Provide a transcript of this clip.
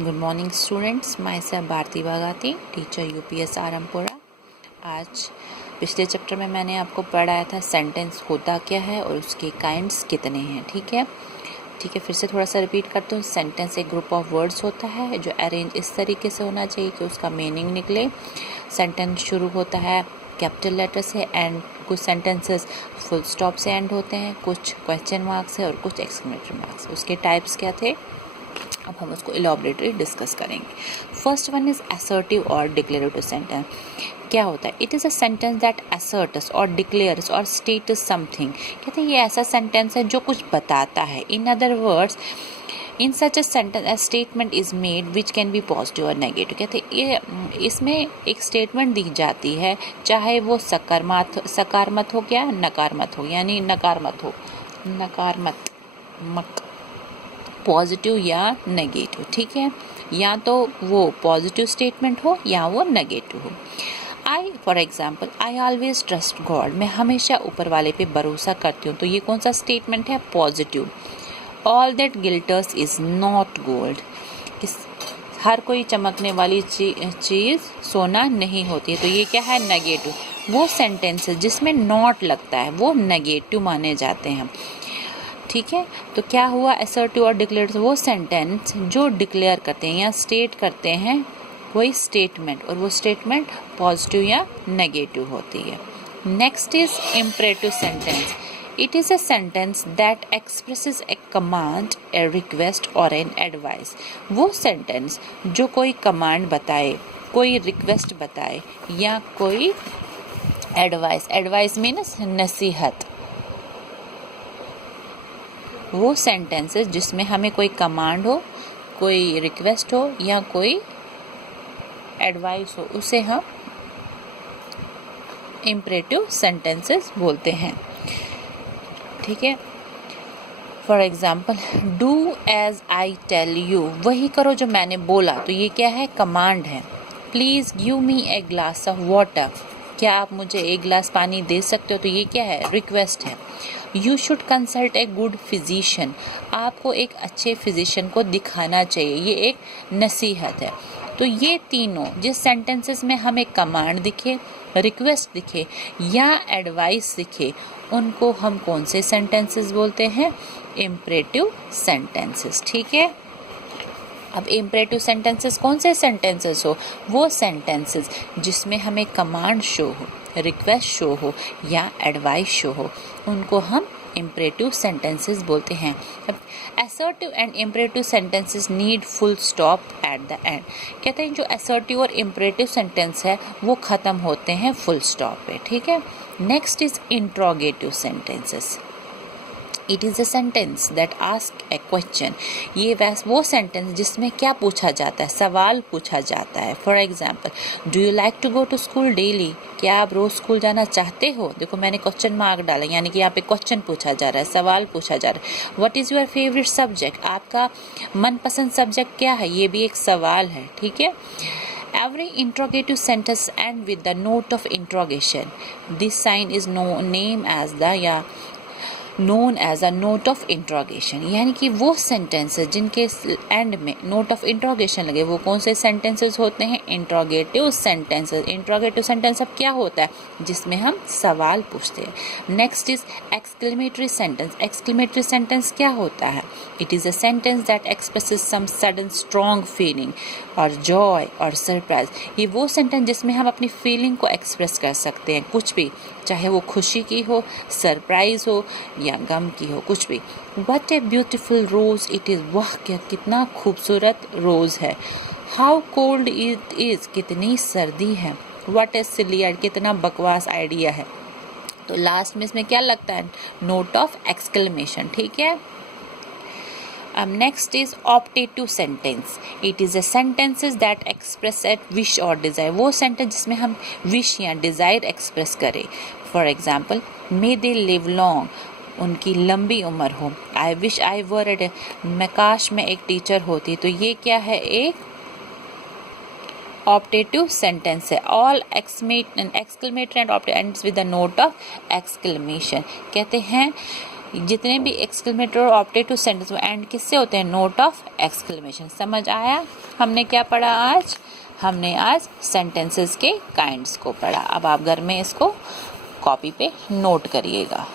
Good morning students, my self Bharti Bagati, teacher UPS Arampura. आज पिछले chapter में मैंने आपको पढ़ाया था सेंटेंस होता क्या है और उसके काइंड्स कितने हैं। ठीक है, फिर से थोड़ा सा रिपीट करते हूँ। सेंटेंस एक ग्रुप ऑफ वर्ड्स होता है जो अरेंज इस तरीके से होना चाहिए कि उसका मीनिंग निकले। सेंटेंस शुरू होता है कैपिटल लेटर से, एंड कुछ सेंटेंसेस फुल स्टॉप से एंड होते हैं, कुछ क्वेश्चन मार्क्स से और कुछ एक्सक्लेमेटरी मार्क्स। उसके टाइप्स क्या थे, अब हम उसको इलॉबरेटली डिस्कस करेंगे। फर्स्ट वन इज असर्टिव और डिक्लेरेटिव सेंटेंस। क्या होता है? It is a sentence that assets और डिक्लेयर्स और स्टेट्स समथिंग। कहते हैं ये ऐसा सेंटेंस है जो कुछ बताता है। In other words, in such a sentence a statement is made which can be positive और नेगेटिव। कहते हैं ये इसमें एक स्टेटमेंट दी जाती है, चाहे वो सकारात्मक हो या नकारात्मक हो, यानी नकारात्मक पॉजिटिव या नेगेटिव। ठीक है, या तो वो पॉजिटिव स्टेटमेंट हो या वो नेगेटिव हो। For example, I always trust God. मैं हमेशा ऊपर वाले पे भरोसा करती हूँ। तो ये कौन सा स्टेटमेंट है? Positive. All that glitters is not gold. हर कोई चमकने वाली चीज़ सोना नहीं होती है। तो ये क्या है? नेगेटिव। वो सेंटेंस जिसमें नॉट लगता है वो नेगेटिव माने जाते हैं। ठीक है, तो क्या हुआ? असर्टिव और डिक्लेरेटिव वो सेंटेंस जो डिक्लेयर करते हैं या स्टेट करते हैं कोई स्टेटमेंट, और वो स्टेटमेंट पॉजिटिव या नेगेटिव होती है। Next is imperative sentence. It is a sentence that expresses A command, A request और एन एडवाइस। वो सेंटेंस जो कोई कमांड बताए, कोई रिक्वेस्ट बताए या कोई एडवाइस मीन्स नसीहत। वो सेंटेंसेस जिसमें हमें कोई कमांड हो, कोई रिक्वेस्ट हो या कोई एडवाइस हो, उसे हम इम्परेटिव सेंटेंसेस बोलते हैं। ठीक है, for example, do as I tell you. वही करो जो मैंने बोला। तो ये क्या है? कमांड है। Please give me a glass of water. क्या आप मुझे एक गिलास पानी दे सकते हो? तो ये क्या है? रिक्वेस्ट है। You should consult a good physician. आपको एक अच्छे फिजिशियन को दिखाना चाहिए। ये एक नसीहत है। तो ये तीनों जिस सेंटेंसेस में हमें कमांड दिखे, रिक्वेस्ट दिखे या एडवाइस दिखे, उनको हम कौन से सेंटेंसेस बोलते हैं? Imperative sentences. ठीक है, अब इम्परेटिव सेंटेंसेस कौन से सेंटेंसेस हो? वो सेंटेंसेस जिसमें हमें कमांड शो हो, रिक्वेस्ट शो हो या एडवाइस शो हो, उनको हम इम्परेटिव सेंटेंसेस बोलते हैं। अब assertive and imperative sentences need full stop at the end. कहते हैं जो असर्टिव और इम्परेटिव सेंटेंस है वो ख़त्म होते हैं फुल स्टॉप पे। ठीक है, next is interrogative sentences. It is a sentence that ask A question. ये वो सेंटेंस जिसमें क्या पूछा जाता है? सवाल पूछा जाता है। For example, do you like to go to school daily? क्या आप रोज़ स्कूल जाना चाहते हो? देखो मैंने क्वेश्चन मार्क डाला, यानी कि यहाँ पे क्वेश्चन पूछा जा रहा है, सवाल पूछा जा रहा है। What is your favourite subject? आपका मनपसंद सब्जेक्ट क्या है? ये भी एक सवाल है। ठीक है, Every interrogative sentence ends with the note of interrogation. This sign is known as a note of interrogation। यानी कि वो सेंटेंसेस जिनके एंड में नोट ऑफ इंट्रोगेशन लगे, वो कौन से सेंटेंसेस होते हैं? Interrogative sentences. इंट्रोगेटिव सेंटेंस अब क्या होता है? जिसमें हम सवाल पूछते हैं। Next is exclamatory sentence. Exclamatory sentence क्या होता है? It is a sentence that expresses some sudden strong feeling और जॉय और सरप्राइज। ये वो सेंटेंस जिसमें हम अपनी फीलिंग को एक्सप्रेस कर सकते हैं, कुछ भी, चाहे वो खुशी की हो, सरप्राइज हो या गम की हो, कुछ भी। What a beautiful rose it is। वाह, क्या कितना खूबसूरत रोज़ है। How cold it is। कितनी सर्दी है। What a silly idea। कितना बकवास आइडिया है। तो लास्ट में इसमें क्या लगता है? Note of exclamation. ठीक है, next is optative sentence. It is a sentences that express a wish or desire। वो sentence जिसमें हम wish या desire express करें। For example, may they live long। उनकी लंबी उम्र हो। I wish I were a। मैं काश मैं एक टीचर होती। तो ये क्या है? एक ऑप्टेटिव सेंटेंस है। All exclamatory and optative ends with the note of exclamation. कहते हैं जितने भी एक्सक्लेमेटरी और ऑप्टेटिव सेंटेंस वो एंड किससे होते हैं? Note of exclamation. समझ आया? हमने क्या पढ़ा आज? हमने आज सेंटेंसेस के काइंड्स को पढ़ा। अब आप घर में इसको कॉपी पे नोट करिएगा।